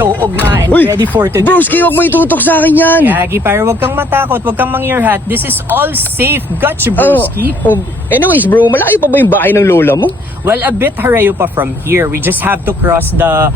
so ugma and Uy, ready for today. Broski, huwag mo itutok sa akin yan. Gagi, pare, wag kang matakot, wag kang mang-ear hat. This is all safe. Gotcha, broski. Anyways bro, malayo pa ba yung bahay ng lola mo? Well, a bit harayo pa from here. We just have to cross the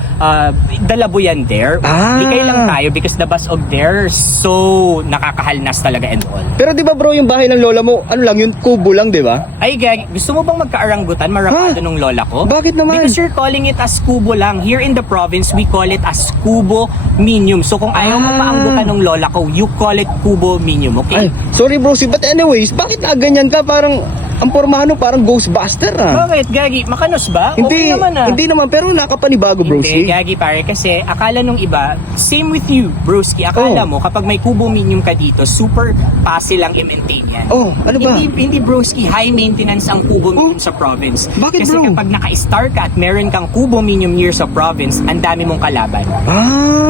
Labuyan there. Likay lang tayo because the bus of there so nakakahalnas talaga and all. Pero di ba bro, yung bahay ng lola mo, ano lang yun, kubo lang, di ba? Ay, Gagi, gusto mo bang magkaaranggutan, marapado nung lola ko? Bakit naman? Because you're calling it as kubo lang. Here in the province, we call it as kubo minium. So kung ayaw mo paanggutan ng lola ko, you call it kubo minium, okay? Ay, sorry bro, but anyways, bakit ganyan ka? Parang ang pormahan mo parang Ghostbuster Bakit, Gagi? Makanos ba? Hindi, Okay naman hindi naman, pero nakapanibago broski. Hindi, Gagi pare, kasi akala nung iba, same with you, broski. Akala mo, kapag may kubo minium ka dito, super fácil lang i-maintain yan. Ano ba? Hindi broski, high maintenance ang kubo minium sa province. Bakit, kasi bro? kapag naka-star ka at meron kang kubo minium near sa province, ang dami mong kalaban.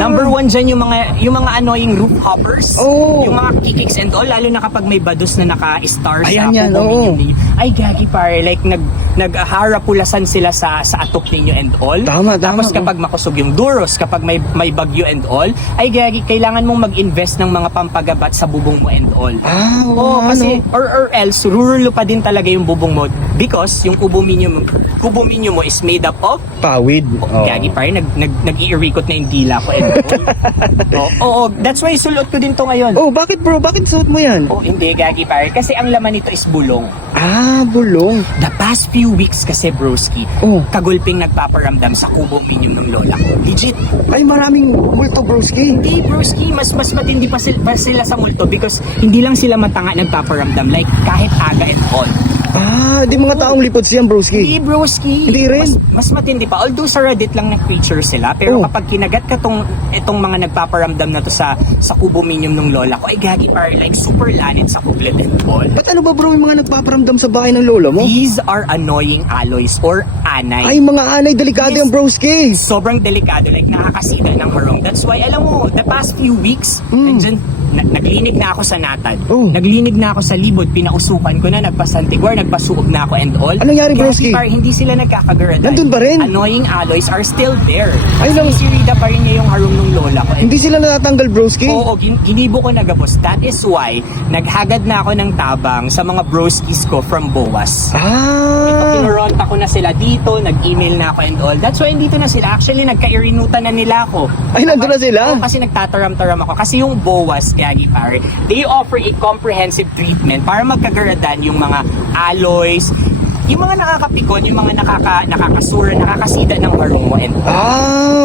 Number one dyan yung mga annoying roof hoppers, yung mga kicks and all, lalo na kapag may bados na naka-star sa kubo minium ninyo. Ay, Gagi pare, like nagharapulasan sila sa atop ninyo and all. Tapos kapag makusog yung duros, kapag may bagyo and all, ay Gagi, kailangan mong mag-invest ng mga pampagabat sa bubong mo and all. Kasi or else rurulo pa din talaga yung bubong mo because yung kubo minium mo is made up of pawid. Gagi pare, nag-iirikot na yung dila ko and all. That's why sulot ko din to ngayon. Bakit bro? Bakit suot mo yan? Hindi, Gagi pare, kasi ang laman nito is bulong. Bulong. The past few weeks kasi, broski, kagulping nagpaparamdam sa kubo minium ng lola ko. Legit. Ay, maraming multo, broski. Hindi, broski. Mas matindi pa sila sa multo because hindi lang sila matanga nagpaparamdam. Like, kahit aga and all. Di mga taong lipod siyan, broski. Hindi, broski. Hindi rin. Mas matindi pa. Although sa Reddit lang na creature sila, pero kapag kinagat ka itong mga nagpaparamdam na to sa kubo minium ng lola ko, ay Gagi pare, like super lanit sa kuglet and all. Ba't ano ba bro yung mga nagpaparamdam sa bahay ng lola mo? These are annoying alloys or anay. Ay, mga anay, delikado yung broski. Sobrang delikado, like nakakasida ng harong. That's why, alam mo, the past few weeks, naglinig na ako sa Natad. Naglinig na ako sa Libod, pinausukan ko na, nagpasantiguar, nagpasuog na ako and all. Anong nangyari, broski? Hindi sila nagkakagaradan. Nandun pa rin? Annoying alloys are still there. Ay, Sinisirida pa rin niya yung harong ng lola ko. Hindi sila natatanggal, broski? Oo, ginibo ko na gabos. That is why, naghagad na ako ng tabang sa mga broskis ko from Boas. Kinuronta ko na sila dito, nag-email na ako and all. That's why dito na sila. Actually, nagka-irinutan na nila ako. Ay, nandun na sila? Kasi nagtataram-taram ako. Kasi yung Boas, Gagi pare, they offer a comprehensive treatment para magkagaradan yung mga alloys, yung mga nakakapikon, yung mga nakakasura, nakakasida ng harong mo and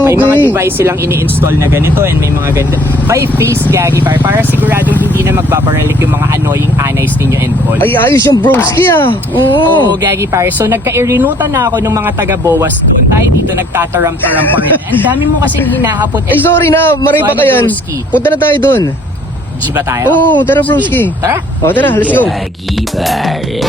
may mga device silang ini-install na ganito and may mga ganda. By face, Gagi pare, para siguradong hindi na magbabaralik yung mga annoying anays ninyo and all. Ay, ayos yung broski Oo, Gagi pare. So nagka-irinutan na ako ng mga taga-Boas doon. Tayo dito nagtataram-taram pa rin. Ang dami mo kasing hinahapot. Ay, sorry na, maray pa kayan. Punta na tayo doon. G ba tayo? Tara broski. Tara? Tara, let's go. Gagi pare.